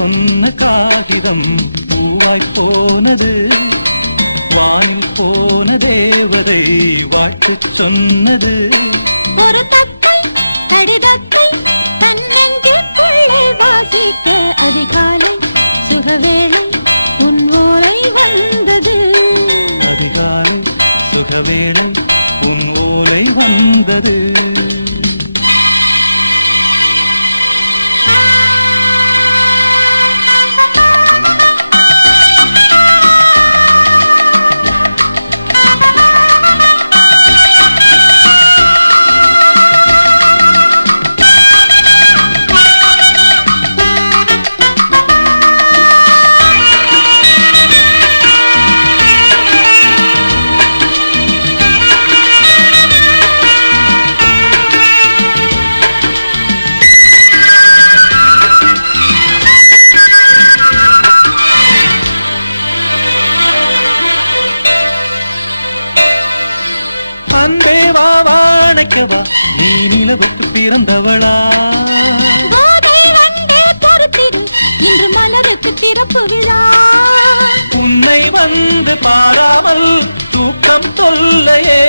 சொன்ன காகிதம் பூவாய் போனது. வானில் போன தேவதை வாழ்த்து சொன்னது. ஒரு தத்தை கடிதத்தை தன்னெஞ்சுக்குள்ளே வாசிக்க அதிகாலை சுகவேளை உன் ஓலை வந்தது. அதிகாலை சுகவேளை உன் ஓலை வந்தது. அன்பே வா வாழைக்கவா நீ நிலவுக்கு பிறந்தவளா? போதை வந்தே பொறுத்திரு இன்று மலருக்கு திறப்பு விழா. உன்னை வந்து பாராமல் தூக்கம் தொல்லையே.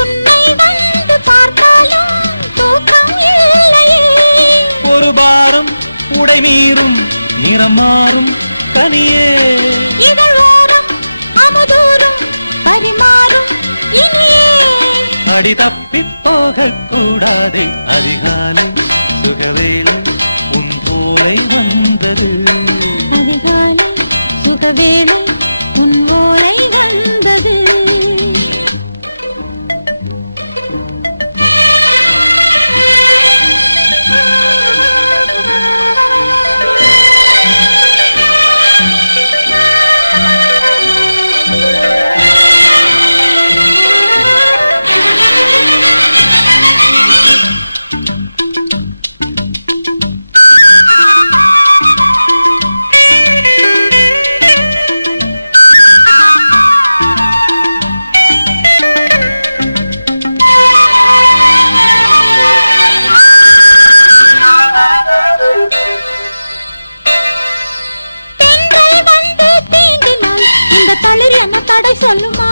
உன்னை வந்து பார்த்தாலும் தூக்கம் இல்லையே. ஒரு பாரம் உடை மீறும் நிறம் மாறும் கனியே. இதழ் ஓரம் அமுதூரும் பரிமாறும் இனியே. அடி தப்பி போக கூடாதே. அதிகாலை சுகவேளை உன் போலை வந்தது. அதிகாலை சுகவேளை உன் ஓலை வந்தது. தடை சொல்லுமா?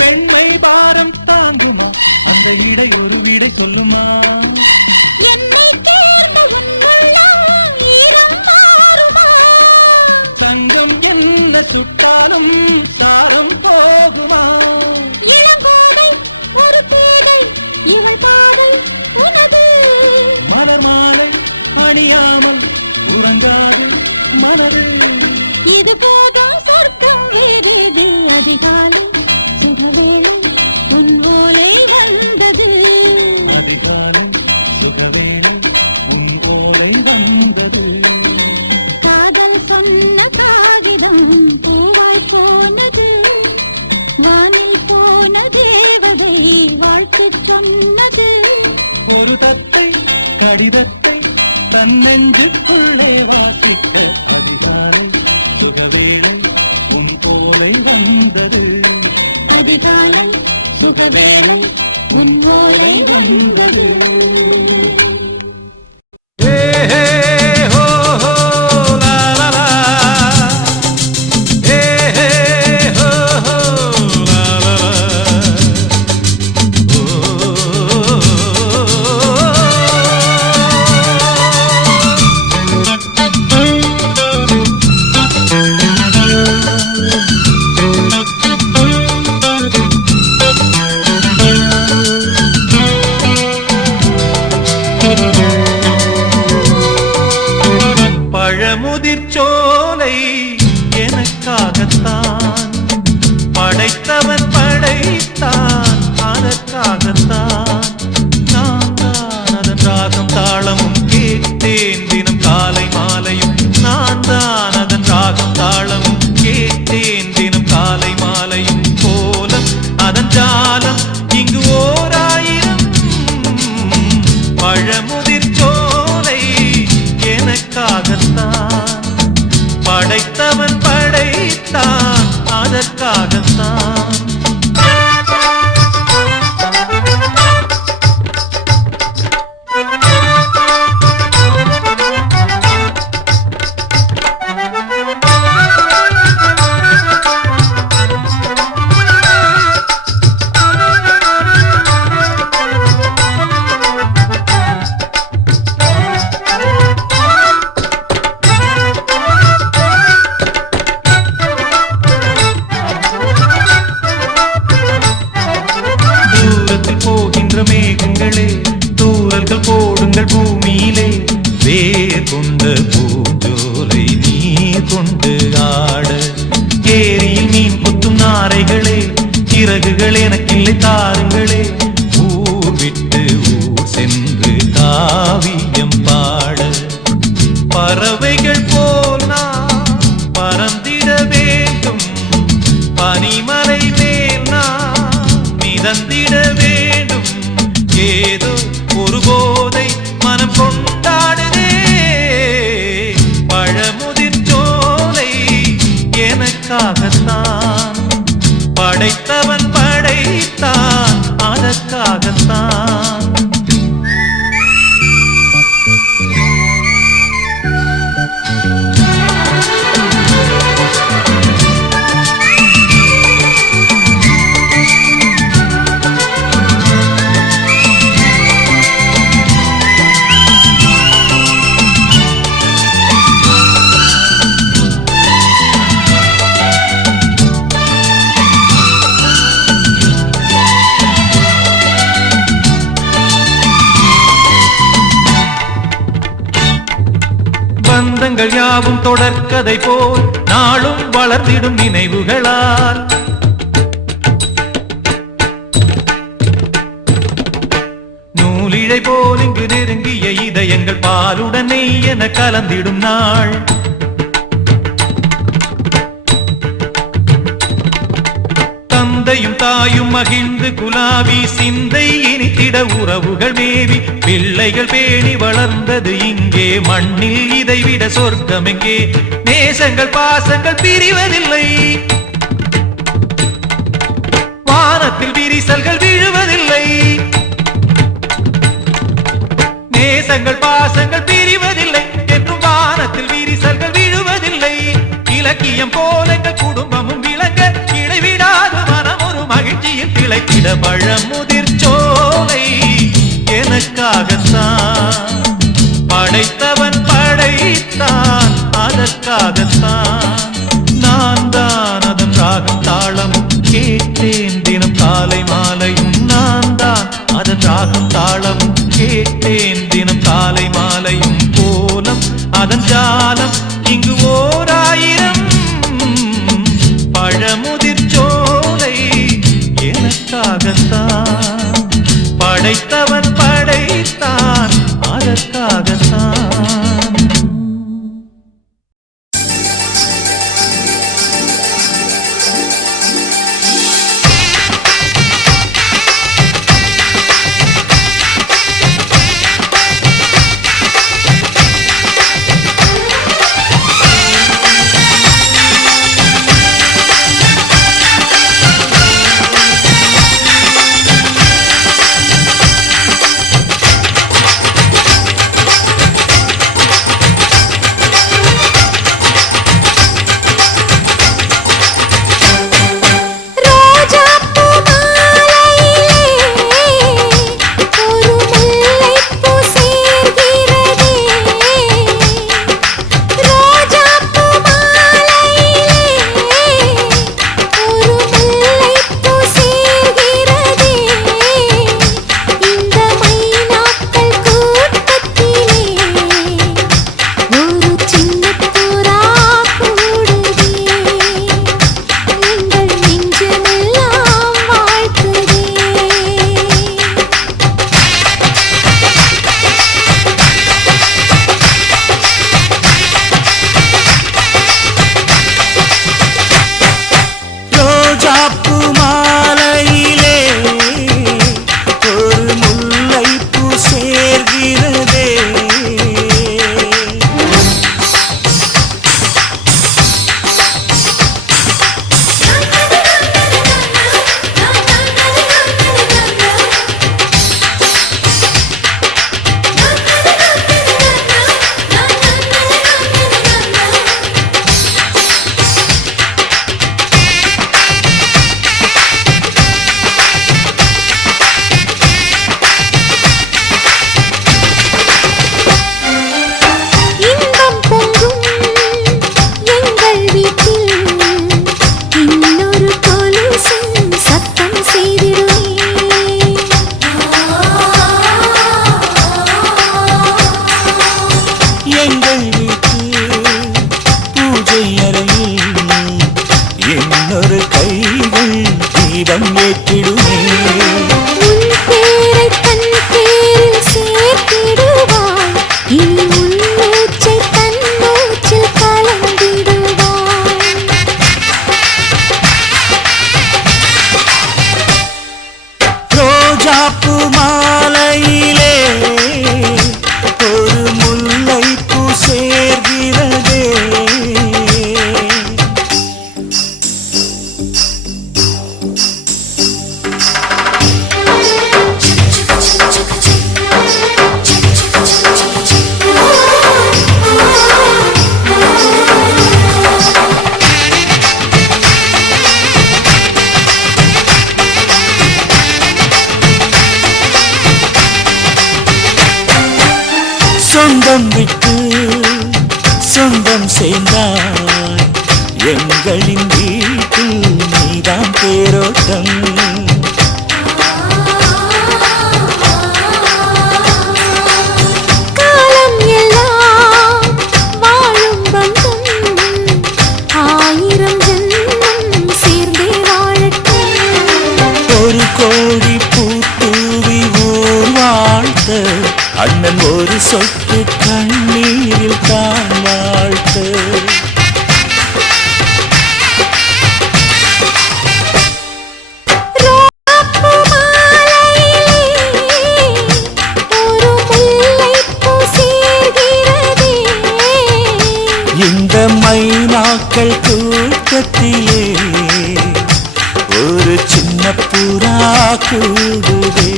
பெண்மை பாரம் தாங்குமா? அந்த இடை ஒரு விடை சொல்லுமா? என்னை தேர்ந்த உன்னுள்ளம் ஈரம் மாறுமா? தங்கம் என்ன சுட்டாலும் சாரம் போகுமா? இளங்கோதை ஒரு பேதை இவள் பாதை உனது. மலர் மாலை அணியாமல் உறங்காது மனது. இது போதும் சொர்க்கம் வேறேது. அதிகாலை சுகவேளை உன் ஓலை வந்தது. அதிகாலை சுகவேளை உன் ஓலை வந்தது. காதல் சொன்ன காகிதம் பூவாய் போனது. வானில் போன தேவதை வாழ்த்து சொன்னது. ஒரு தத்தை கடிதத்தை தன்னெஞ்சுக்குள்ளே வாசிக்க அதிகாலை சுகவேளை உன் ஓலை வந்தது. அதிகாலை சுகவேளை உன் ஓலை வந்தது. அவளே ஊர் விட்டு ஊர் சென்று காவியம் பாட பறவைகள் போல் நான் பறந்திட வேண்டும் பனிமலை மேல் நான் மிதந்திட வேண்டும் ஏதோ ஒரு போதை மனம் கொண்டாடுதே பழமுதிர் சோலை எனக்காகத்தான் படைத்தவன் படைத்தான் அதற்காகத்தான் பந்தங்கள் யாவும் தொடர்கதை போல் நாளும் வளர்ந்திடும் நினைவுகளால் நூலிழை போல் இங்கு நெருங்கிய இதயங்கள் பாலுடன் நெய் என கலந்திடும் நாள் தந்தையும் தாயும் மகிழ்ந்து குலாவி சிந்தை இனித்திட உறவுகள் மேவி பிள்ளைகள் பேணி வளர்ந்தது இங்கே மண்ணில் இதைவிட சொர்க்கம் எங்கே நேசங்கள் பாசங்கள் பிரிவதில்லை வானத்தில் விரிசல்கள் விழுவதில்லை நேசங்கள் பாசங்கள் பிரிவதில்லை என்றும் வானத்தில் விரிசல்கள் விழுவதில்லை இலக்கியம் போல எங்கள் குடும்பமும் விளங்க இடைவிடாது மனம் ஒரு மகிழ்ச்சியில் திளைத்திட பழமுதிர் சோலை எனக்காகத்தான் படைத்தவன் படைத்தான் அதற்காகத்தான் நான் தான் அதன் ராகம் தாளமும் கேட்டேன் தினம் காலை மாலையும் நான் தான் அதன் ராகம் தாளமும் கேட்டேன் தினம் காலை மாலையும் கோலம் அதன் ஜாலம் இங்கு ஓர் ஆயிரம் பழமுதிர் சோலை எனக்காகத்தான் படைத்தவன் படைத்தான் அதற்காகத்தான் கோடி பூத்தூவி ஊர் வாழ்த்த அண்ணன் ஒரு சொட்டு கண்ணீரில் தான் வாழ்த்து. இந்த மைனாக்கள் தூக்கத்திலே ஒரு சின்ன புறா கூடுதே,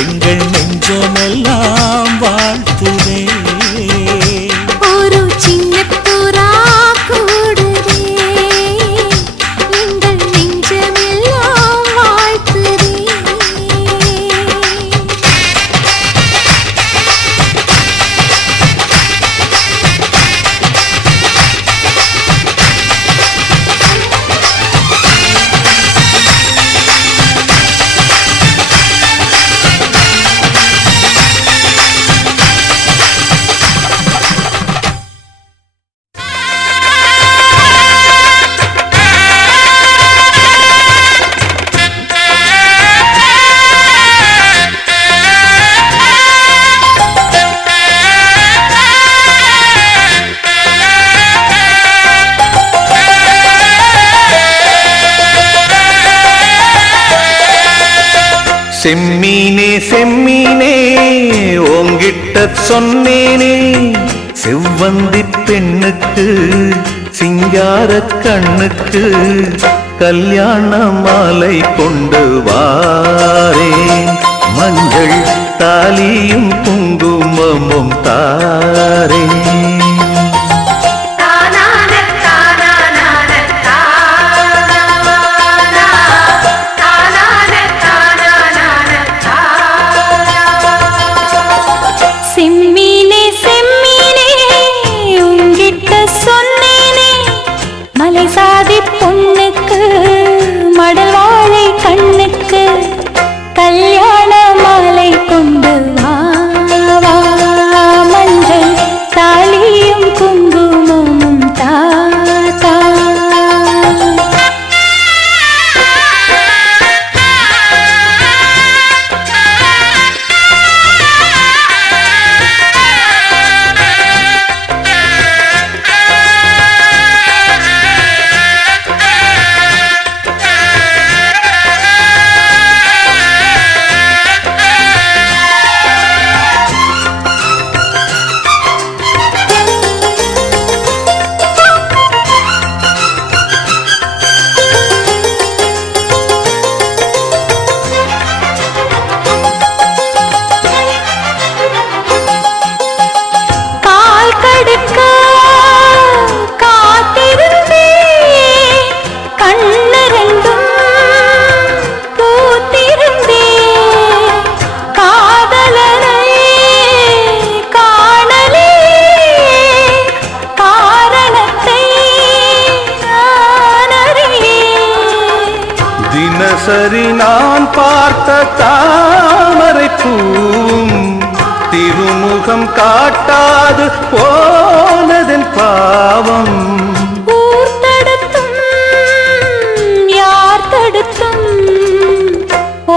எங்கள் நெஞ்சமெல்லாம் வாழ்த்துவே. ஒரு சின்ன புறா கூடுதே, எங்கள் நெஞ்சமெல்லாம் வாழ்த்துதே. செம்மீனே செம்மீனே உங்கிட்ட சொன்னேனே, செவ்வந்தி பெண்ணுக்கு சிங்கார கண்ணுக்கு கல்யாண மாலை கொண்டு வாரே, மஞ்சள் தாலியும் குங்குமமும் தாரே. செம்மீனே செம்மீனே உங்கிட்ட சொன்னேனே, மலை சாதி பொண்ணுக்கு மடல் வாழை கண்ணுக்கு கல்யாண மாலை கொண்டு வா வா, மஞ்சள் தாலியும் குங்குமமும் தா தா. சரி நான் பார்த்த தாமரை பூவும் திருமுகம் காட்டாது போனதன் பாவம். ஊர் தடுத்தும் யார் தடுத்தும்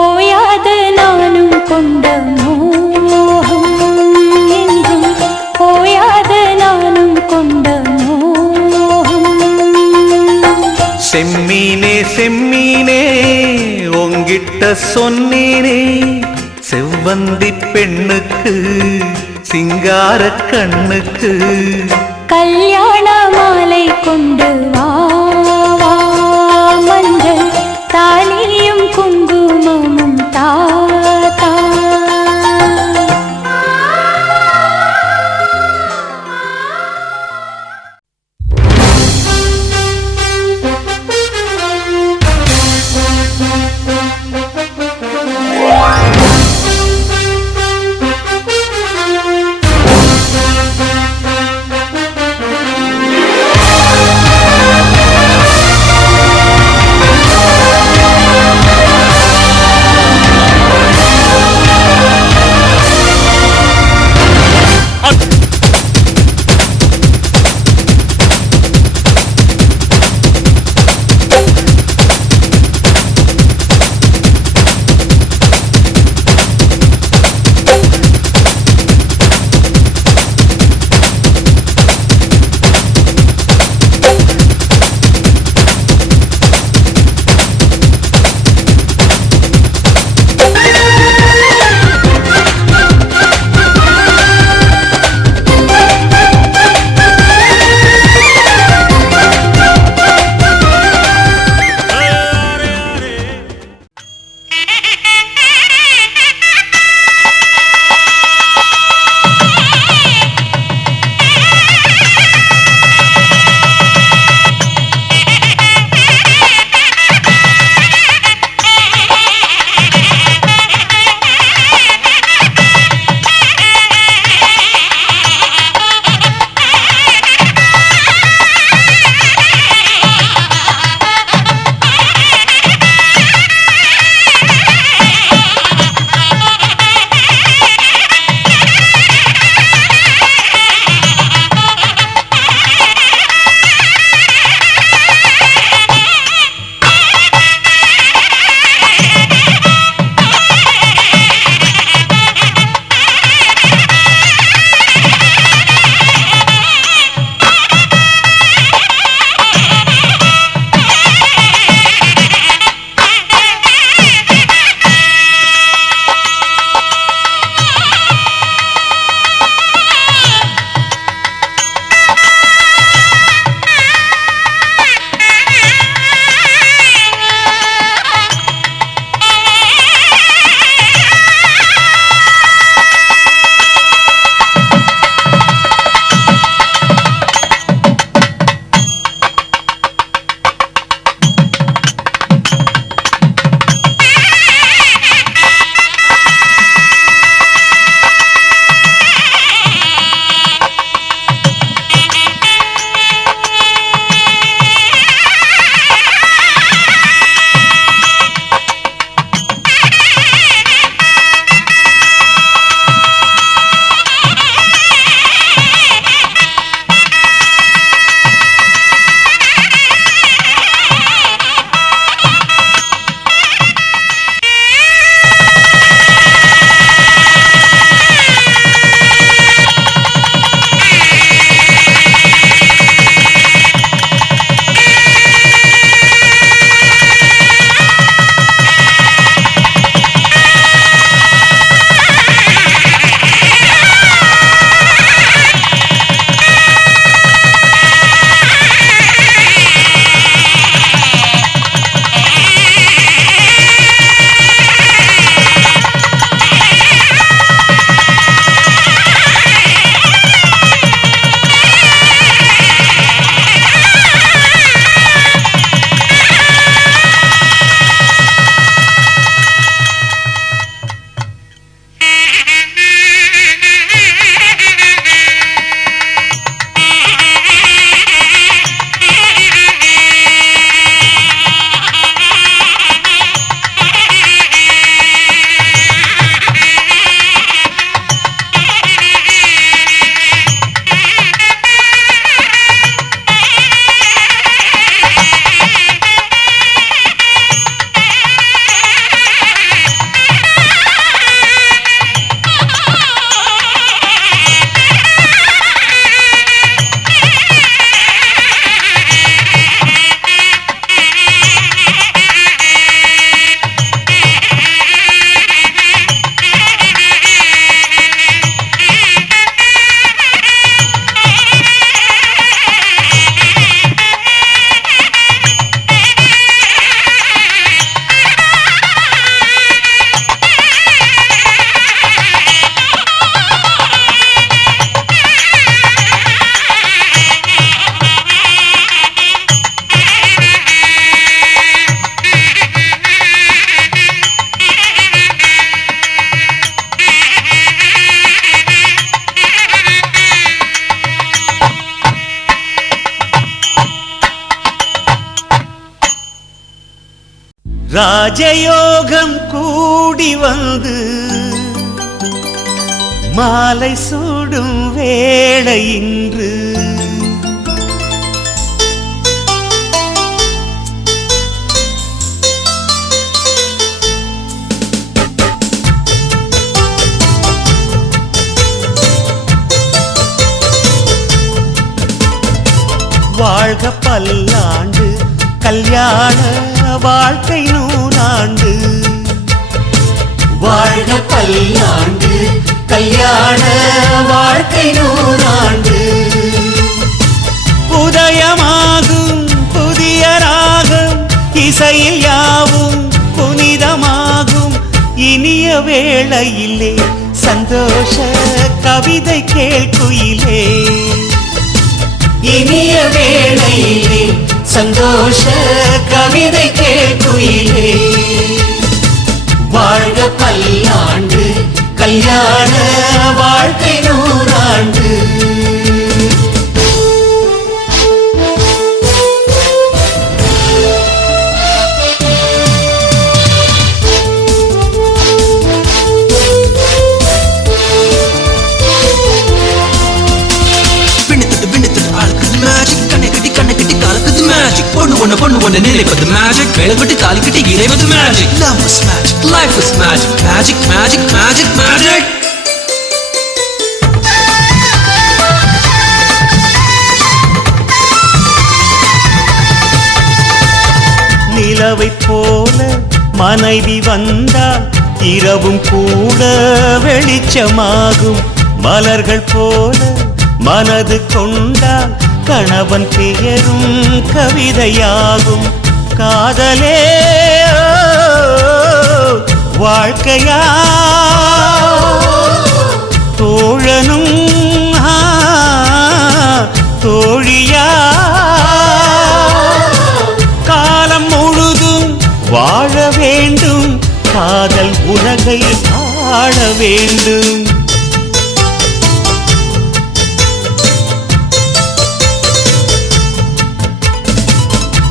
ஓயாது நானும் கொண்ட மோகம், என்றும் ஓயாது நானும் கொண்ட மோகம். செம்மீனே செம்மீனே உங்கிட்ட சொன்னேனே, செவ்வந்தி பெண்ணுக்கு சிங்கார கண்ணுக்கு கல்யாண மாலை கொண்டு வா வா, மஞ்சள் தாலியும் குங்குமமும் தா தா. ராஜயோகம் கூடி வந்து மாலை சூடும் வேளை இன்று வாழ்க பல்லாண்டு கல்யாண வாழ்க்கை நூறாண்டு வாழ்க பல்லாண்டு கல்யாண வாழ்க்கை நூறாண்டு உதயமாகும் புதிய ராகம் இசையில் யாவும் புனிதமாகும் இனிய வேளையிலே சந்தோஷ கவிதை கேள்குயிலே இனிய வேளையிலே சந்தோஷ கவிதை கேள்குயிலே வாழ்க பல்லாண்டு கல்யாண வாழ்க்கை நூறாண்டு பொண்ணு ஒண்ணு நிலைப்பது மேஜிக் வேலைப்பட்டு காலிக்கிட்டு இணைவது magic love is magic life is magic magic magic magic magic நிலவை போல மனைவி வந்தால் இரவும் கூட வெளிச்சமாகும் மலர்கள் போல மனது கொண்டால் கணவன் பெயரும் கவிதையாகும் காதலே வாழ்க்கையா தோழனும் தோழியா காலம் முழுதும் வாழ வேண்டும் காதல் உலகை ஆள வேண்டும்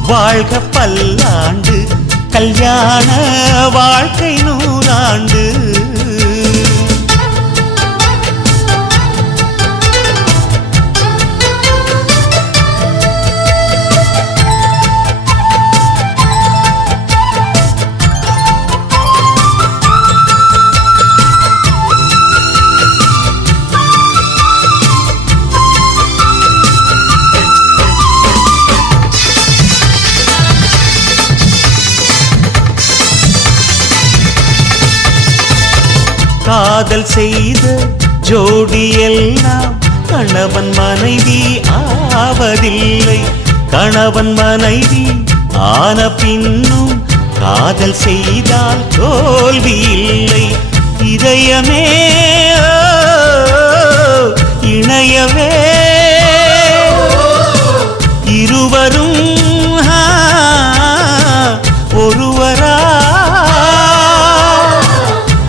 வாழ்க பல்லாண்டு கல்யாண வாழ்க்கை நூறாண்டு காதல் செய்த ஜோடி எல்லாம் கணவன் மனைவி ஆவதில்லை கணவன் மனைவி ஆன பின்னும் காதல் செய்தால் தோல்வி இல்லை இதயமே இணையவே இருவரும் ஒருவரா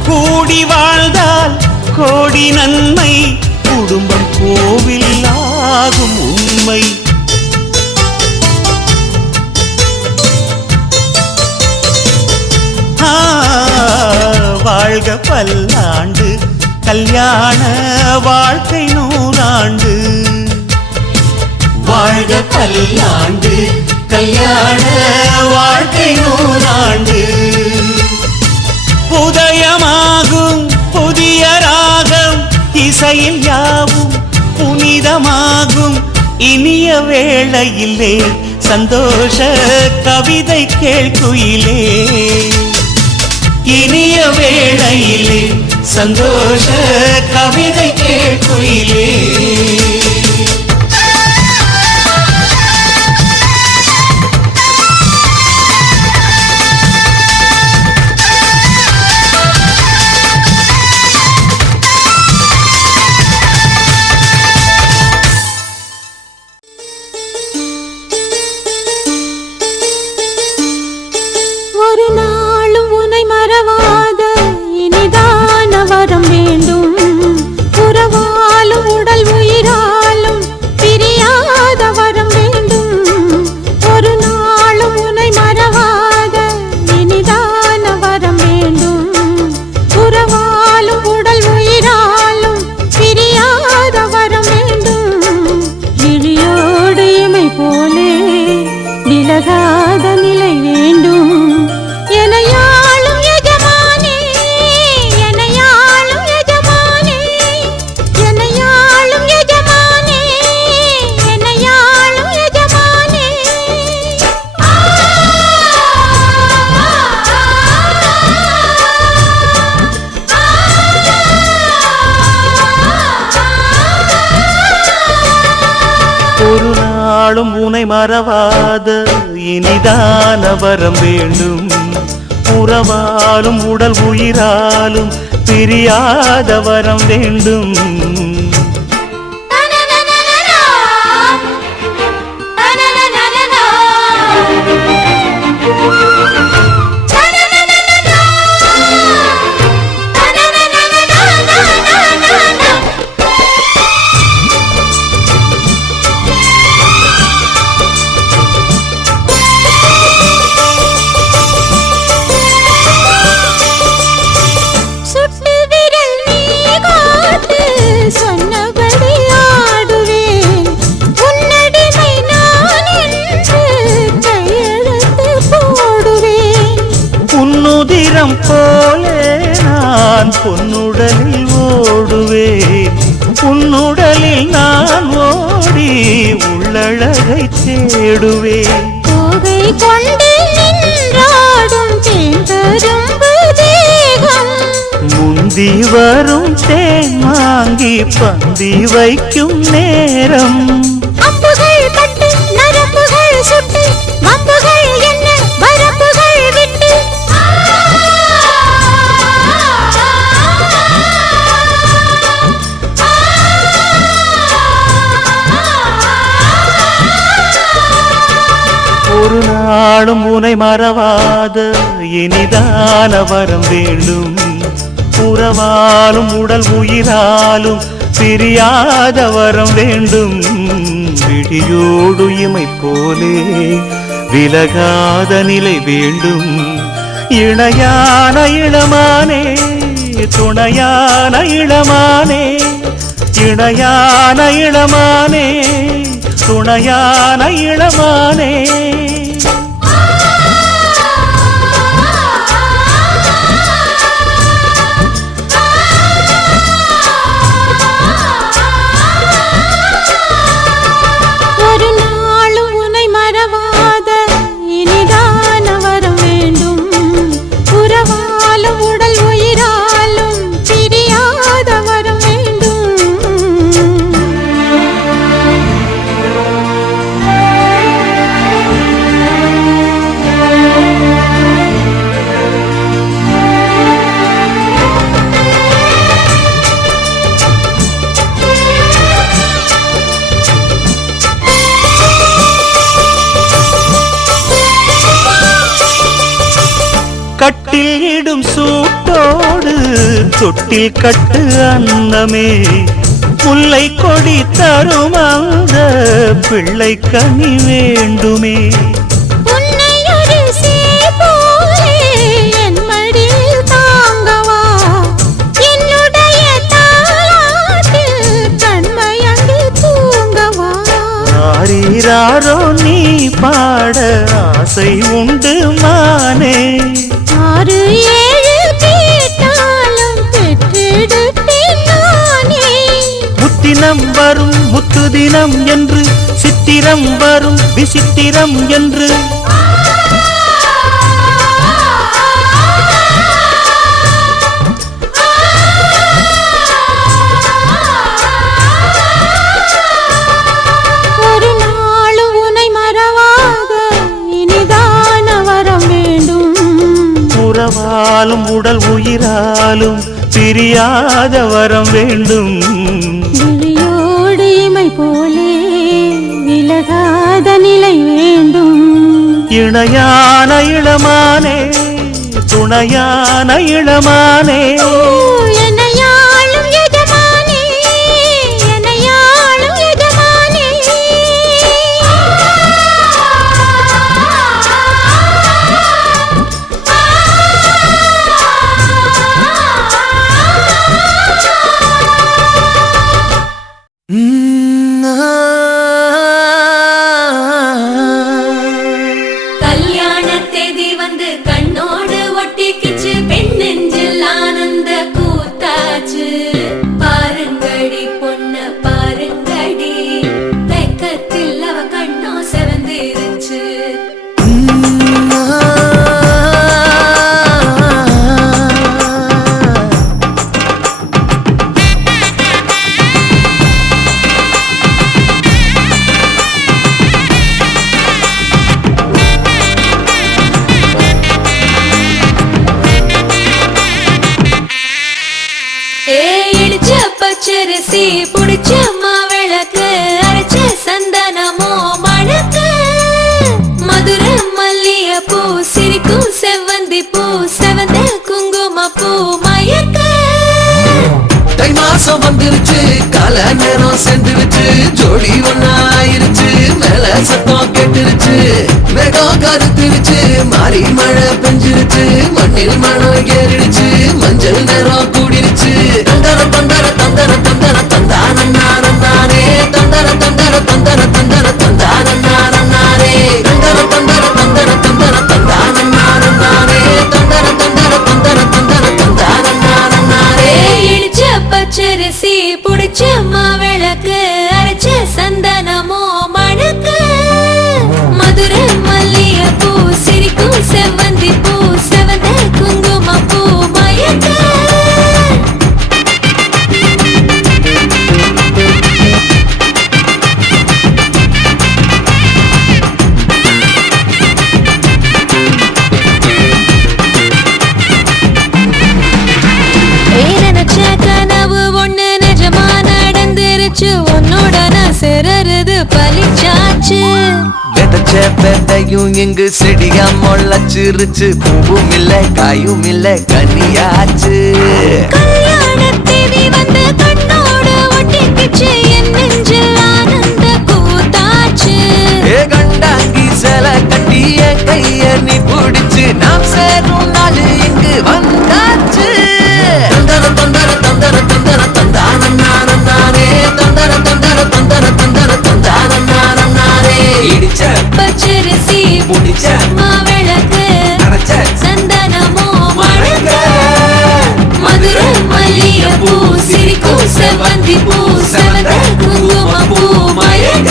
கூடி வாழ்ந்தால் கோடி நன்மை குடும்பம் கோவில் ஆகும் உண்மை வாழ்க பல்லாண்டு கல்யாண வாழ்க்கை நூறாண்டு வாழ்க பல்லாண்டு கல்யாண வாழ்க்கை நூறாண்டு உதயமாகும் புதிய ராகம் இசையில் யாவும் புனிதமாகும் இனிய வேளையிலே சந்தோஷ கவிதை கேள்குயிலே இனிய வேளையிலே சந்தோஷ கவிதை கேள்குயிலே ஒரு நாளும் உன்னை மறவாத இனிதான வரம் மறவாத இனிதான வரம் வேண்டும். உறவாலும் உடல் உயிராலும் பிரியாத வரம் வேண்டும். போலே நான் பொன்னுடலில் ஓடுவேன். உன்னுடலில் நான் ஓடி உள்ளழகை தேடுவேன். முந்தி வரும் தேன் வாங்கி பந்தி வைக்கும் நேரம். ஒரு நாளும் உனை மறவாத இனிதான வரம் வேண்டும். உறவாலும் உடல் உயிராலும் பிரியாத வரம் வேண்டும். விடியோடு இமை போலே விலகாத நிலை வேண்டும். இணையான இளமானே துணையான இளமானே. இணையான இளமானே துணையான இளமானே. ஒரு நாளும் உனை மறவாத இனிதான வரம் வேண்டும். உறவாலும் உடல் உயிராலும் பிரியாத வரம் வேண்டும். கட்டில் இடும் சூட்டோடு தொட்டில் கட்டு அன்னமே. முல்லை கொடி தரும் அந்த பிள்ளை கனி வேண்டுமே. உன்னை ஒரு சேய் போலே என் மடியில் தாங்கவா. என்னுடைய தாலாட்டில் கண்மயங்கி தூங்கவா. ஆரீராரோ நீ பாட ஆசை உண்டு மானே. 6 7 கேட்டாலும் பெற்றெடுப்பேன் நானே. முத்தினம் வரும் முத்து தினம் என்று சித்திரம் வரும் விசித்திரம் என்று. ஒரு நாளும் உனை மறவாத இனிதான வரம் வேண்டும். உறவாலும் உடல் உயிராலும் பிரியாத வரம் வேண்டும். விழியோடு இமை போலே விலகாத நிலை வேண்டும். இணையான இளமானே துணையான இளமானே. என்னையாளும் எஜமானே என்னையாளும் எஜமானே. கல்யாண தேதி வந்து கண்ணோடு ஒட்டிக்கிச்சு பெண் நெஞ்சில் ஆனந்த பச்சரிசி புடிச்ச மாவிளக்கு அரைச்ச சந்தனமோ மணக்கு மதுரை மல்லிய பூ சிரிக்கும் செவ்வந்தி பூ செவந்த குங்கும பூ மயக்க தை மாசம் வந்துருச்சு கால நேரம் சென்றுருச்சு ஜோடி ஒன்னாயிருச்சு மேல சத்தம் கெட்டுருச்சு மேகம் கருத்துருச்சு மாறி மழை பெஞ்சிருச்சு மண்ணில் மணம் ஏறிடுச்சு மஞ்சள் நேரம் கூடிருச்சு தந்தர தந்தர தந்தர தந்தர தந்தானே தந்தர தந்தர தந்தர தந்தர தந்தானே தந்தர தந்தர தந்தர தந்தர தந்தானே தந்தர தந்தர தந்தர தந்தர தந்தானே இடிச்ச பச்சரிசி புடிச்ச மாவிளக்கு அரைச்ச சந்தனமோ மணக்கு மதுரை மல்லிய பூ சிரிக்கும் செவ்வந்தி பூ செவந்த குங்கும பூ மயக்க நினைச்ச கனவு ஒண்ணு நிஜமா நடந்துருச்சு உன்னோட நான் சிறருது பலிச்சாச்சு விதைச்ச விதையும் இங்கு செடியா முளைச்சிருச்சு பூவும் இல்ல காயும் இல்ல கனியாச்சு கல்யாண தேதி வந்து கண்ணோடு ஒட்டிக்கிச்சு என் நெஞ்சில் ஆனந்த கூத்தாச்சு ஏ கண்டாங்கி சில கட்டி என் கைய நீ பிடிச்சு நாம் சேரும் நாள் இங்கு வந்தாச்சு தந்தர தந்தர தந்தர தந்தர தந்தானே தந்தர தந்தர தந்தர தந்தர தந்தானே இடிச்ச பச்சரிசி புடிச்ச மாவிளக்கு அரைச்ச சந்தனமோ மணக்க மதுரை மல்லிய பூ சிரிக்கும் செவ்வந்தி பூ செவந்த குங்கும பூ மயக்க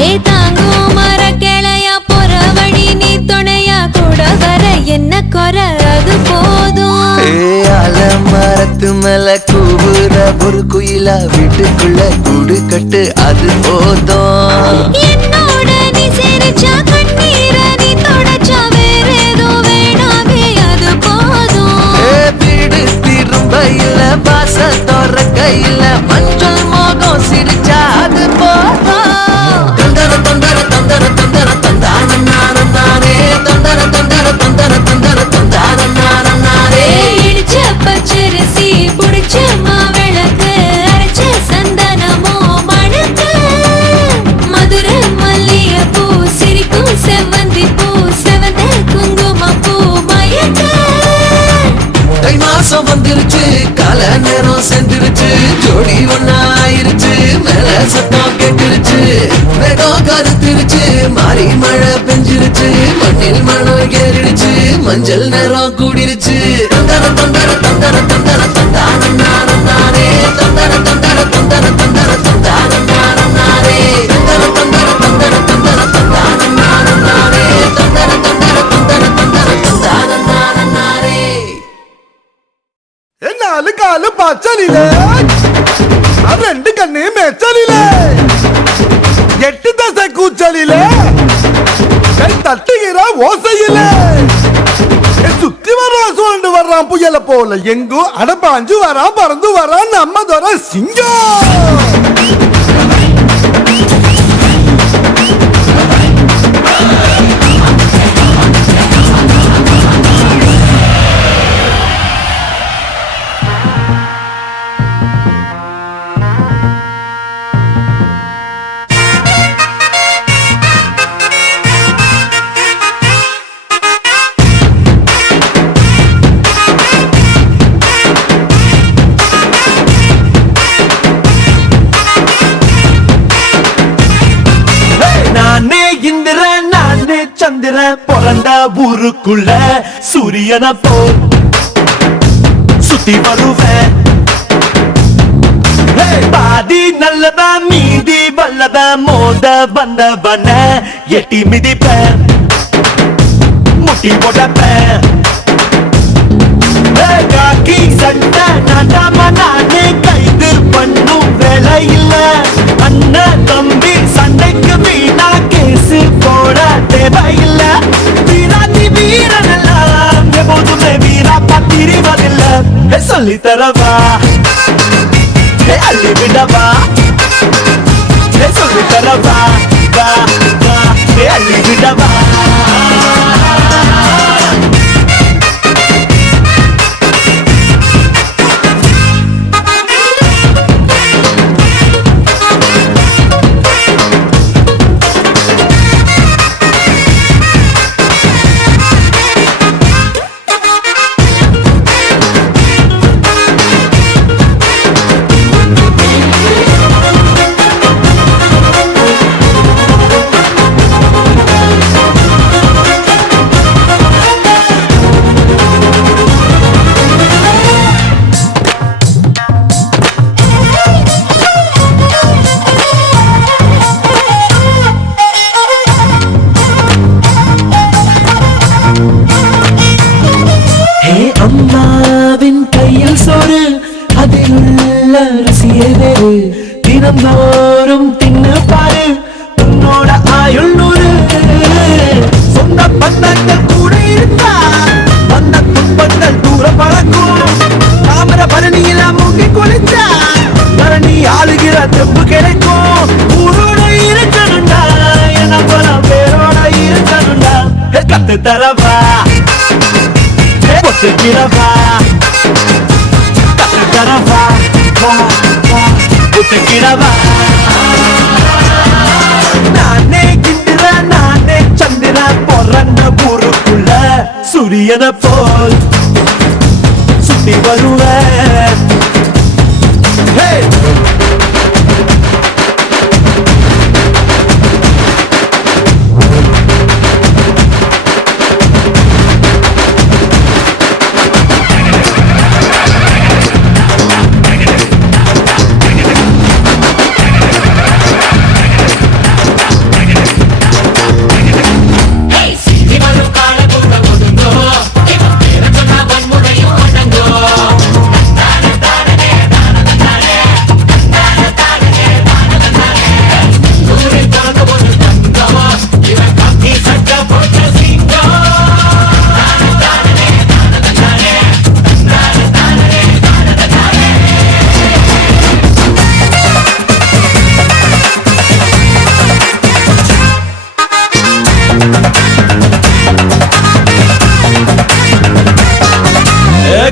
ஏ தாங்கும் மர கிளையா போற வழி நீ துணையா கூட வர என்ன குறை அது போதும் மரத்து மேல கூவுற ஒரு குயிலா வீட்டுக்குள்ள கூடு கட்டு அது போதும் என்னோட நீ சிரிச்சா கண்ணீர நீ தொடச்சா வேற ஏதோ வேணாமே அது போதும் வீடு திரும்ப இல்ல பாச திறக்க இல்ல மஞ்சள் மோகம் சிரிச்சா அது போதும் தந்தர தந்தர தந்தர தந்தர தந்தானே தந்தர தந்தர தந்தர தந்தர தந்தானே இடிச்ச பச்சரிசி புடிச்ச மாவிளக்கு அரைச்ச சந்தனமோ மணக்க மதுரை மல்லிய பூ சிரிக்கும் செவ்வந்தி பூ செவந்த குங்கும பூ மயக்க தை மாசம் வந்துருச்சு கால நேரம் சென்றுருச்சு ஜோடி ஒன்னாயிருச்சு மேல சத்தம் கெட்டுருச்சு மேகம் கருத்துருச்சு மாறி மழை பெஞ்சிருச்சு மண்ணில் மணம் ஏறிடுச்சு மஞ்சள் நேரம் கூடிருச்சு தந்தர தந்தர தந்தர தந்தர தந்தானே தந்தர தந்தர தந்தர தந்தர தந்தானே தந்தர தந்தர தந்தர தந்தர தந்தானே தந்தர தந்தர தந்தர தந்தர தந்தானே നാല് കാല് പച്ചലില്ലേ രണ്ട് കണ്ണി മെച്ചലില്ലേ എട്ട് ദശ കൂച്ചലില്ലേ തട്ടുകിற ஓசையிலே சுத்தி வர்றான் சூழ்ந்து வர்றான் புயல போல எங்கும் அடப்பாஞ்சு வரான் பறந்து வரான் நம்ம தர சிங்கம் சந்திரன் பிறந்த ஊருக்குள்ள சூரியனை போ சுத்தி வருவேன் வல்லவன் மோத வந்தவன எட்டி மிதிப்பேன் முட்டி போடப்பேன் காக்கி சட்டை நாட்டாம நானே கைது பண்ணும் வேலை இல்ல அண்ணன் தம்பி சண்டைக்கு வீணா கேசு போட தேவையில்ல வீராதி வீரனெல்லாம் எப்போதுமே வீரா பத்திரிவதில்ல சொல்லி தரவா அள்ளி விடவா சொல்லி தரவா அள்ளி விடவா அம்மாவின் கையில் சோறு அதில் உள்ள ருசியே வேறு தினந்தோறும் தின்னு பாரு உன்னோட ஆயுள் நூறு சொந்த பந்தங்கள் கூட இருந்தா வந்த துன்பங்கள் தூர பறக்கும் தாமர பரணியில முங்கி குளிச்சா பரணி ஆளுகிற தெம்பு கிடைக்கும் ஊரோட இருக்கணும்டா என பல பேரோட இருக்கணும்டா கத்து தரவா ஒத்துக்கிறவா கத்துக்கிறவா ஒத்துக்கிறவா நானே கிந்திர நானே சந்திர பொறந்த ஊருக்குள்ள சூரியனை போல் சுத்தி வருவேன்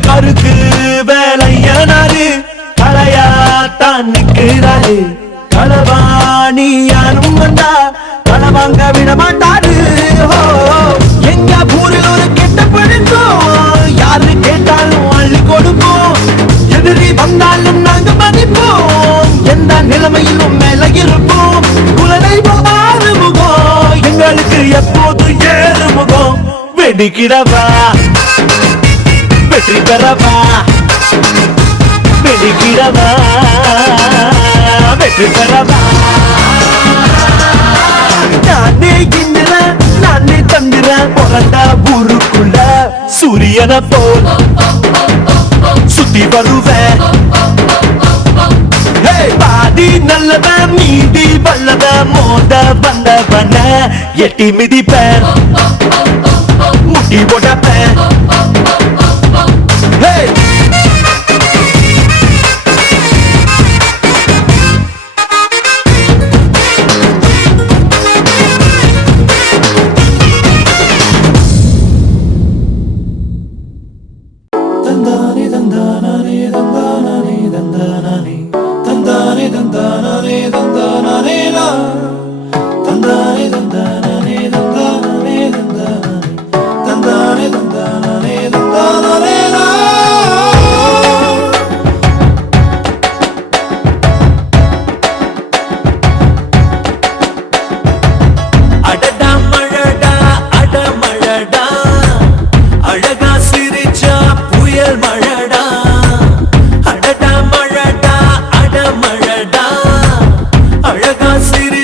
கருக்கு வேலையனாரு கலையாத்தான் நிற்கிறாரு களவாணி யாரும் வந்தா களவாங்க விட மாட்டாரு எங்க ஊரில் ஒரு கெட்ட பழக்கம் யாரு கேட்டாலும் அள்ளி கொடுப்போம் எதிரி வந்தாலும் நாங்க மதிப்போம் எந்த நிலைமையிலும் மேல இருப்போம் குலனை போவாறு முகம் எங்களுக்கு எப்போது ஏறு முகம் வெடிக்கிறவா வெற்றி பெறவா வெடிக்கிறவா வெற்றி பெறவா நானே இந்திர நானே சந்திர பிறந்த ஊருக்குள்ள சூரியனை போல் சுத்தி வருவேன் பாடி நல்லவன் மீதி வல்லவன் மோத வந்தவன எட்டி மிதிப்பேன் முட்டி போடப்பேன் City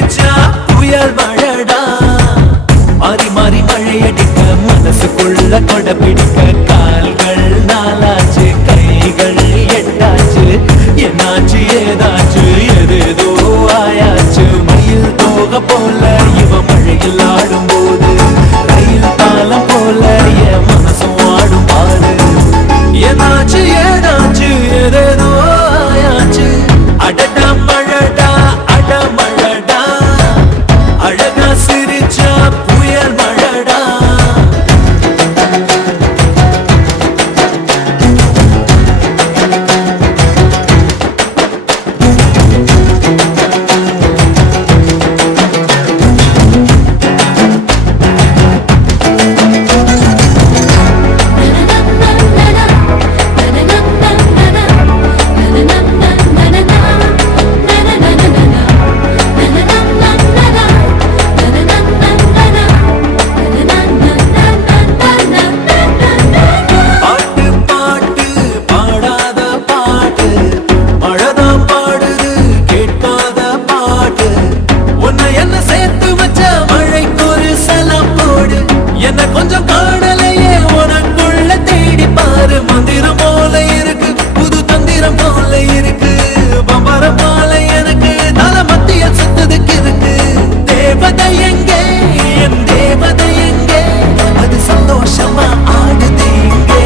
போல இருக்கு புது தந்திரம் போல இருக்கு பம்பரம் போல எனக்கு தல மத்திய சுத்ததுக்கு இருக்கு தேவதை எங்கே என் தேவதை எங்கே அது சந்தோஷமா ஆடுது எங்கே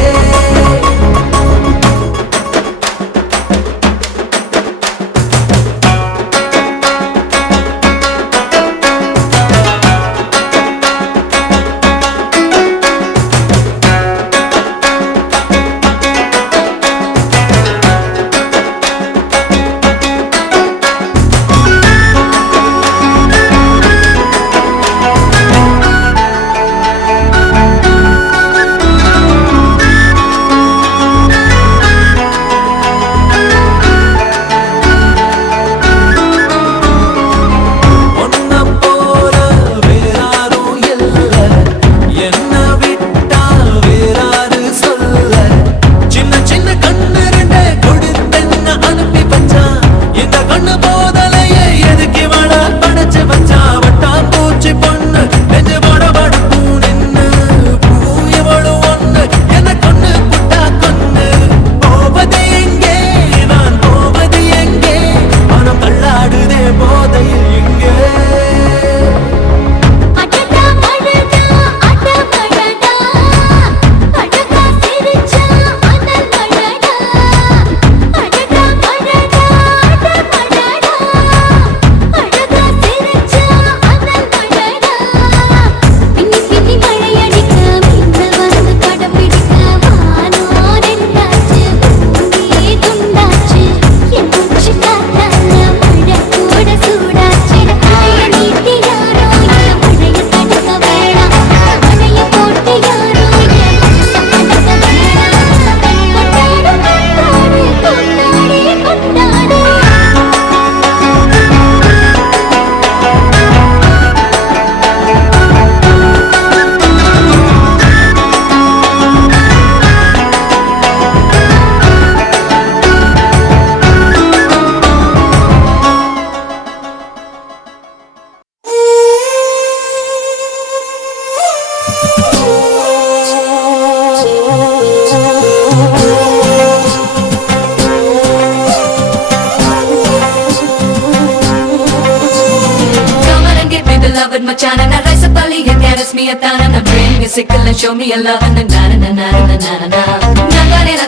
Beloved Machan and I rise up early and caress me a ton and bring a sickle and show me a love and a na na na na na na na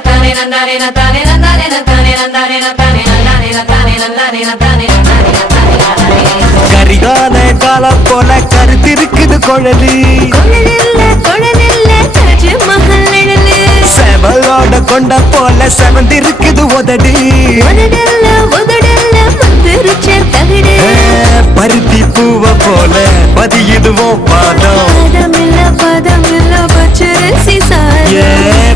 Karikala காலம் போல கருத்திருக்குது குழலி செவலோட கொண்ட போல செவந்திருக்குது உதடி பருத்தி பூவ போல பதியுதுவோம் பாதம்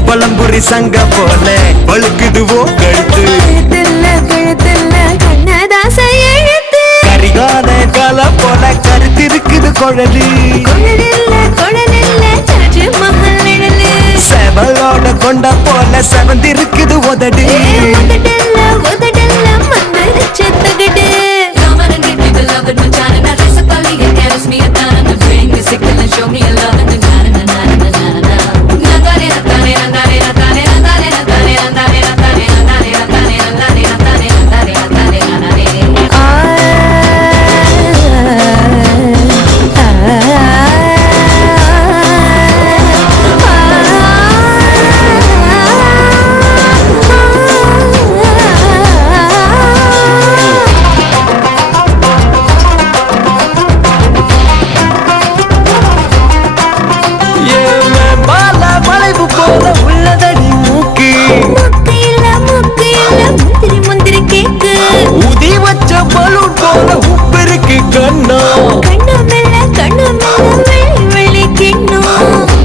பழம்புரி சங்க போல பழுக்குதுவோம் கழுத்து கரிகால காலம் போல கருத்திருக்குது குழலி செவலோட கொண்ட போல செவந்திருக்குது உதடி Beloved Machan and I rise up early and caress me a ton and bring a sickle and show me a love and a na na na na na na na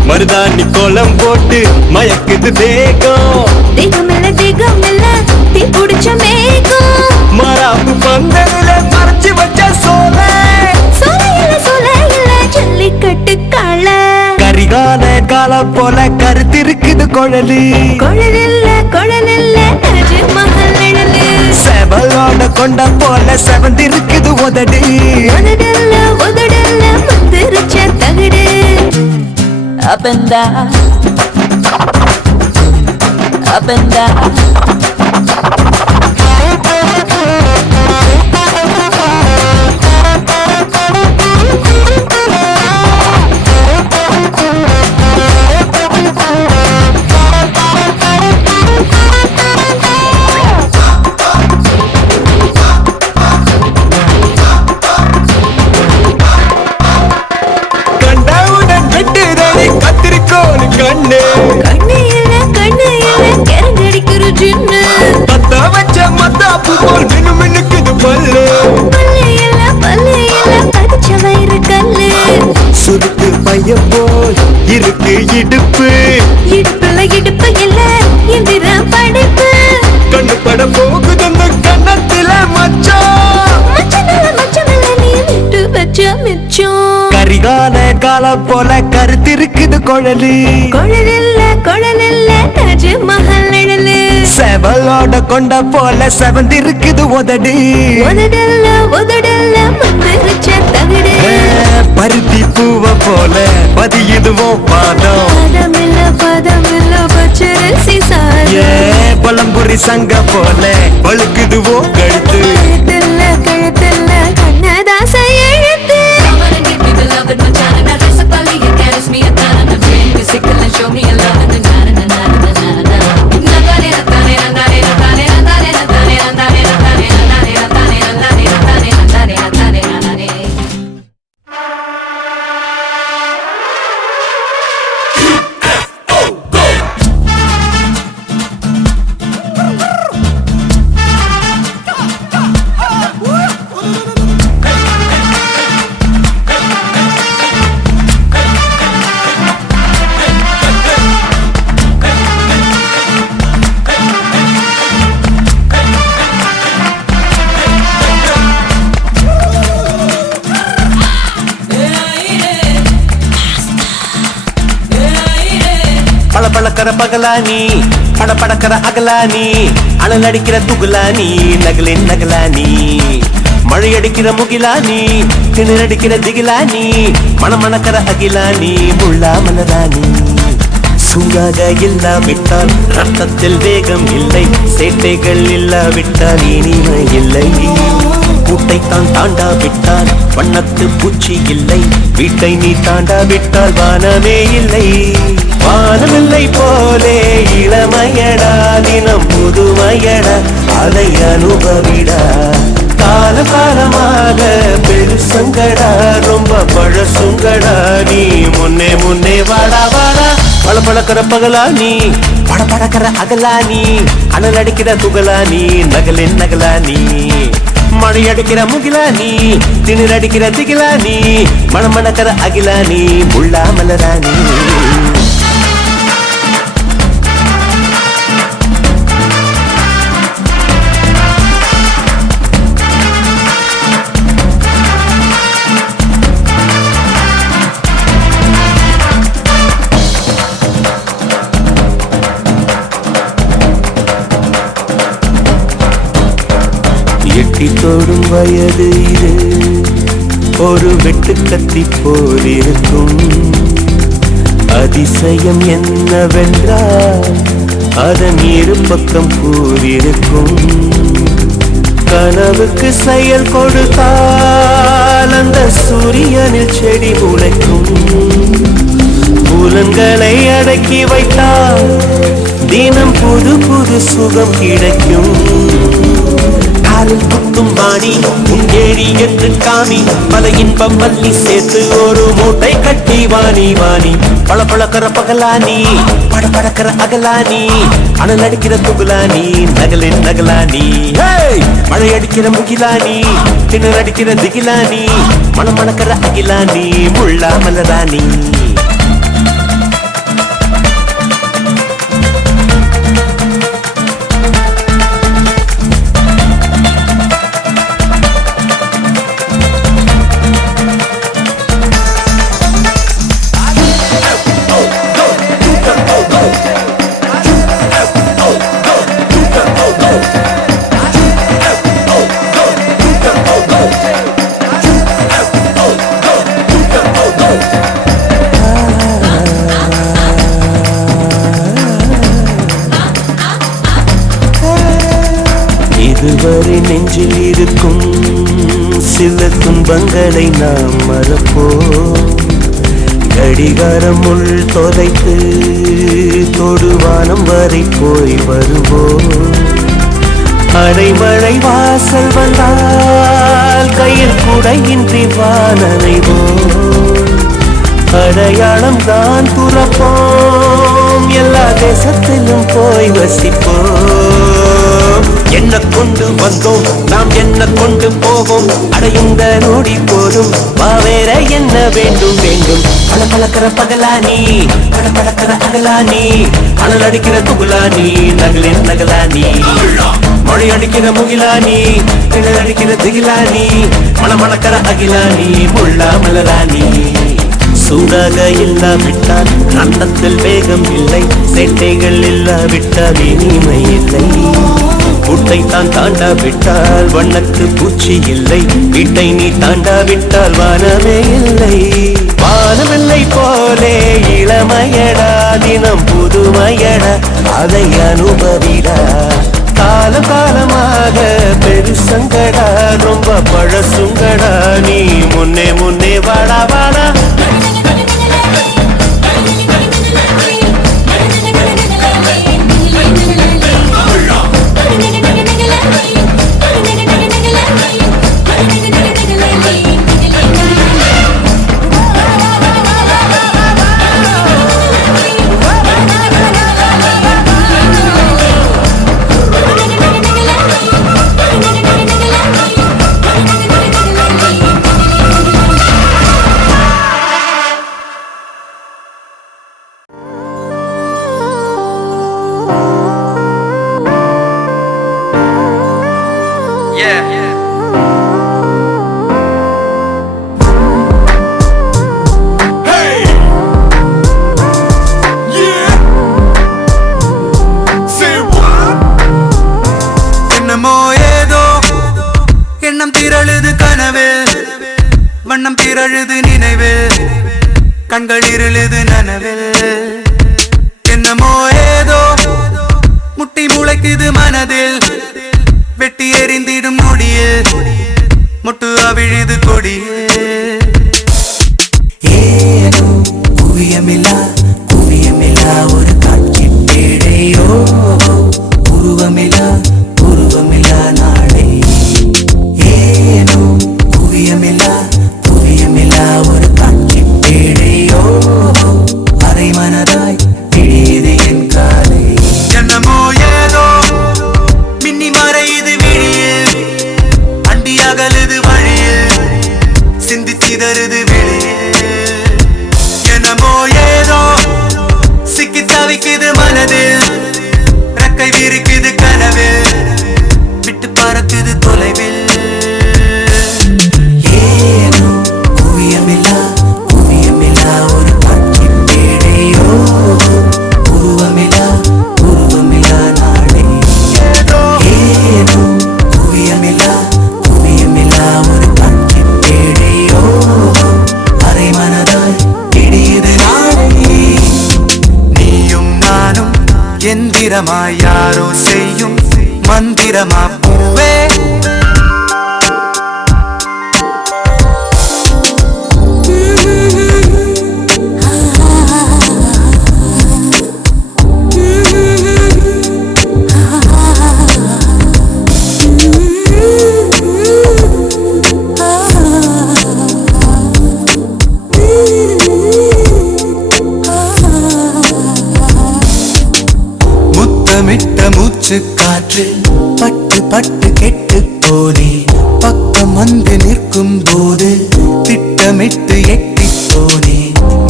மருதாணி கோலம் போட்டு மயக்குது தேகம் தீ குடிச்ச மேகம் மராப்பு பந்தல மறைச்சு வச்ச சோல ஜல்லிக்கட்டு கால கரிகால காலம் போல கருத்திருக்குது குழலி செவலோட கொண்ட போல செவந்திருக்குது உதடி Up and down, up and down. கண்டவுடன் கட்டுதடி கத்திரிக்கோன் கண்ணு கண்ணு இல்ல கிறங்கடிக்கிற ஜின்னு பத்த வச்ச மத்தாப்பு போல் மினு மினுக்குது பல்லு பல்லு இல்ல கடிச்ச வயிறு கல்லு சுருக்கு பைய போல் இருக்கு இடுப்பு இடுப்புல இடுப்பு இல்ல எந்திர படைப்பு கண்ணு பட போகுது அந்த கண்ணத்தில மச்சான் மச்சமில்ல நீ விட்டு வச்ச மிச்சம் கரிகால கால போல கருத்து இருக்குது குழலு குழல் இல்ல தாஜ்மஹல் நிழலு செவலோட கொண்ட போல செவந்து இருக்குது உதடு உதடல்ல மந்திரிச்ச தவிடு பருத்தி பூவ போல பதியுதுவோ பாதம் பதமில்ல பச்சரிசி சாதம் பழம்புரி சங்க போல பழுக்குதுவோ கழுத்து கழுத்துல கண்ணதாச எழுத்து பளபளக்கிற பகலானி படபடக்கிற அகலானி அனல் அடிக்கிற துகுலானி நகலின் நகலானி மழை அடிக்கிற முகிலானி கிணறு அடிக்கிற திகிலானி மணமணக்கிற அகிலானி முள்ளா மலராணி சூடாக இல்லாவிட்டால் ரத்தத்தில் வேகம் இல்லை சேட்டைகள் இல்லாவிட்டால் இனிமை இல்லை கூட்டைத்தான் தாண்டாவிட்டால் வண்ணத்து பூச்சி இல்லை வீட்டை நீ தாண்டாவிட்டால் வானமே இல்லை வானமில்லை போலே இளமையடா தினம் புதுமையடா அதை அனுபவிடா காலகாலமாக பெருசங்கடா ரொம்ப பழசுங்கடா நீ முன்னே முன்னே வாடா வாடா பளபளக்கிற பகலா நீ படபடக்கிற அகலா நீ அனல் அடிக்கிற துகளா நீ நகலின் நகலா நீ மழை அடிக்கிற முகிலா நீ திணறு அடிக்கிற திகிலா நீ மணமணக்கிற அகிலா நீ உள்ளா மலரா நீ எட்டி தொடும் வயது இது ஒரு வெட்டு கத்தி போலிருக்கும் அதிசயம் என்னவென்றால் அதன் இரு பக்கம் கூறியிருக்கும் கனவுக்கு செயல் கொடுத்தால் அந்த சூரியனில் செடி முளைக்கும் புலன்களை அடக்கி வைத்தால் தினம் புது புது சுகம் கிடைக்கும் காலும் மாடி ஏறி என்று காமி பல இன்பம் பள்ளி சேர்த்து ஒரு மூட்டை கட்டி வாணி வாணி பளபளக்கிற பகலானி படபடக்கிற அகலானி அனல் அடிக்கிற துகுலானி நகலின் நகலானி மழை அடிக்கிற முகிலானி கிணறு அடிக்கிற திகிலானி மணமணக்கிற அகிலானி முள்ளா மலராணி இதுவரை நெஞ்சில் இருக்கும் சில துன்பங்களை நாம் மறப்போம். கடிகாரம் உள் தொலைத்து தொடுவானம் வரை போய் வருவோம். அடைமழை வாசல் வந்தால் கையில் குடையின்றி வானறைவோம். அடையாளம் தான் துறப்போம், எல்லா தேசத்திலும் போய் வசிப்போம். என்ன கொண்டு வந்தோம் நாம் என்ன கொண்டு போவோம், அடையுங்க நோடி போரும் வா வேற என்ன வேண்டும் வேண்டும். பல பழக்கிற பகலானி பழக்கிற அகலானி அனல் அடிக்கிற துகலானி நகலின் நகலானி மழை அடிக்கிற முகிலானி கிணறு அடிக்கிற திகிலானி மணமணக்கிற அகிலானி முள்ளா மலராணி. சூடாக இல்லாவிட்டால் அன்னத்தில் வேகம் இல்லை, செட்டைகள் இல்லாவிட்டால் இனிமை இல்லை. கூட்டை தான் தாண்டாவிட்டால் வண்ணத்து பூச்சி இல்லை, வீட்டை நீ தாண்டாவிட்டால் வானமே இல்லை. வானமில்லை போலே இளமையடா தினம் புதுமையடா அதை அனுபவிடா. காலம் காலமாக பெருசங்கடா ரொம்ப பழசுங்கடா நீ முன்னே முன்னே வாடா வாடா. கண்கள் இருளுது நனவில் என்னமோ ஏதோ முட்டி முளைக்குது மனதில் வெட்டி எறிந்திடும் நொடியில் முட்டு அவிழுது கொடியில். ஏனோ குவியமில்லா ஒரு காட்சி பேடையோ உருவமில்லா நாளே. ஏனோ குவியமில்லா ஒரு காட்சி பேடையோ அரை மனதாய் பிடியுது என் காது. என்னமோ ஏதோ மின்னி மறையுது விழியில் அண்டி அகலுது வழியில் சிந்தி சிதறுது வெளியில். என்னமோ ஏதோ சிக்கி தவிக்குது மனதில் ரெக்கை விரிக்குது கனவில் விட்டு பறக்குது தொலைவில். ஏனோ குவியமில்லா ஒரு காட்சி பேடையோ உருவமில்லா நாளே. ஏனோ குவியமில்லா ஒரு காட்சி பேடையோ அரை மனதாய் பிடியுது நாளை. நீயும் நானும் எந்திரமாய் யாரோ செய்யும் மந்திரமா பூவே. காற்று பட்டு பட்டு கெட்டு போனே பக்கம் வந்து நிற்கும் போது திட்டமிட்டு எட்டி போனே.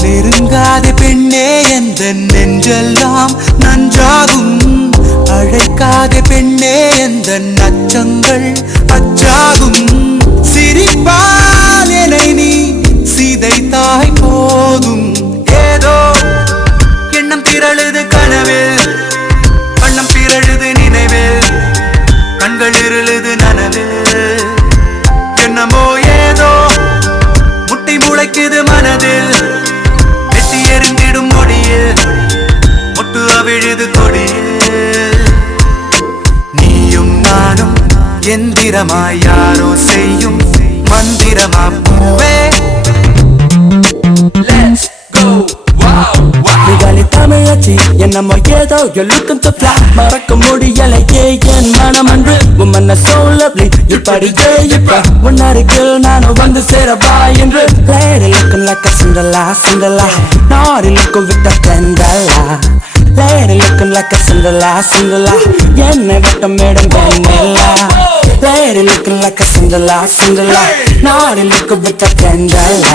நெருங்காத பெண்ணே எந்த நெஞ்செல்லாம் நஞ்சாகும், அழைக்காத பெண்ணே எந்த நச்சங்கள் அச்சாகும். சிரிப்பால் என்னை நீ சிதைத்தாய் போதும். ஏதோ எண்ணம் திரழுது கனவில் வண்ணம் திரழுது நினைவில் கண்கள் இருளுது நனவில். என்னமோ ஏதோ முட்டி முளைக்குது மனதில் வெட்டி எறிந்திடும் நொடியில் முட்டு அவிழுது கொடியில். நீயும் நானும் எந்திரமாய் யாரோ செய்யும் மந்திரமாம் பூவே. Let's go, wow, wow. முதலே தமிழச்சி என்னமோ ஏதோ you're looking to fly. மறக்க முடியலையே என் மனம் அன்று உம்மன்ன so lovely. இப்படியே இப்ப உன்னருகில் நானும் வந்து சேரவா என்று. Lady looking like a Cinderella, Cinderella. Naughty looking with a Candela. Lady looking like a Cinderella, Cinderella. என்னை விட்ட madam கண்ணெல்லா. Lady looking like a Cinderella, Cinderella. Naughty looking with a Candela.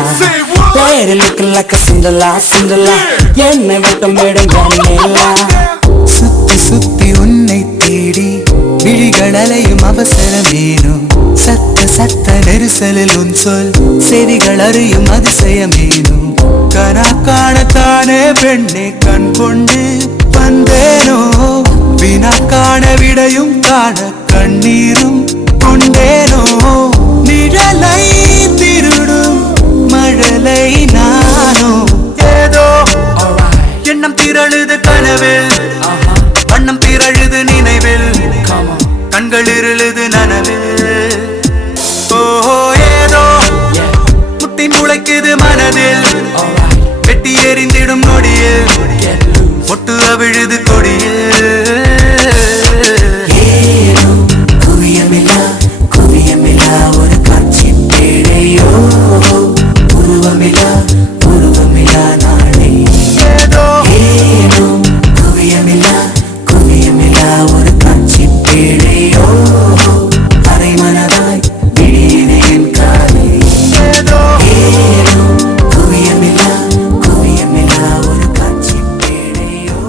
Lady looking like a Cinderella, Cinderella. என்னை விட்ட madam கண்ணெல்லா. சுத்தி சுத்தி உன்னை தேடி விழிகள் அலையும் அவசரமேனும். சத்த சத்த நெரிசலில் உன் சொல் செவிகள் அறியும் அதிசயமேனும். கனா காணத்தானே பெண்ணே கண் கொண்டு வந்தேனோ. வினா காண விடையும் காண கண்ணீரும் கொண்டேனோ. நிழலை திருடும் மழலை நானோ. ஏதோ எண்ணம் திரழுது கனவில், வண்ணம் திரழுது நினைவில், கண்கள் இருளுது நனவில். ஓஹோ ஏதோ முட்டி முளைக்குது மனதில், வெட்டி எறிந்திடும் நொடியில், மொட்டு அவிழுது கொடியில். ஏனோ குவியமில்லா குவியமில்லா ஒரு காட்சி பேழையோ. உருவமில்லா உருவமில்லா நாளே. ஏனோ குவியமில்லா குவியமில்லா ஒரு காட்சி பேழையோ. அரை மனதாய் விடியது என் காலை. ஏனோ குவியமில்லா குவியமில்லா ஒரு காட்சி பேழையோ.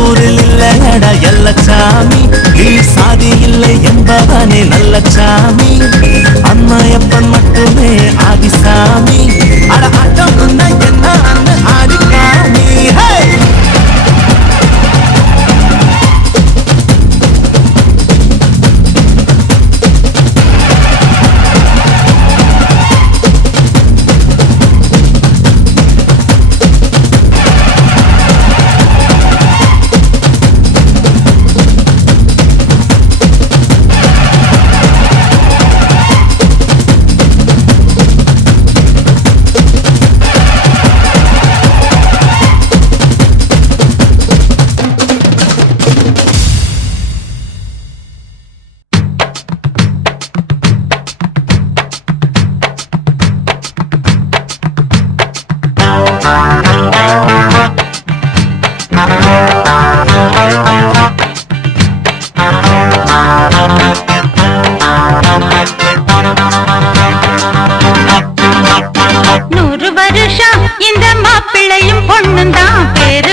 ஊரில் இல்லையடா எல்ல சாமி சாதி இல்லை என்பவனே நல்ல சாமி அம்மாயப்பன் மட்டுமே ஆதிசாமி அட ஆட்டம் என்ன ஆதிசாமி இந்த மாப்பிள்ளையும் பொண்ணுந்தான் பேர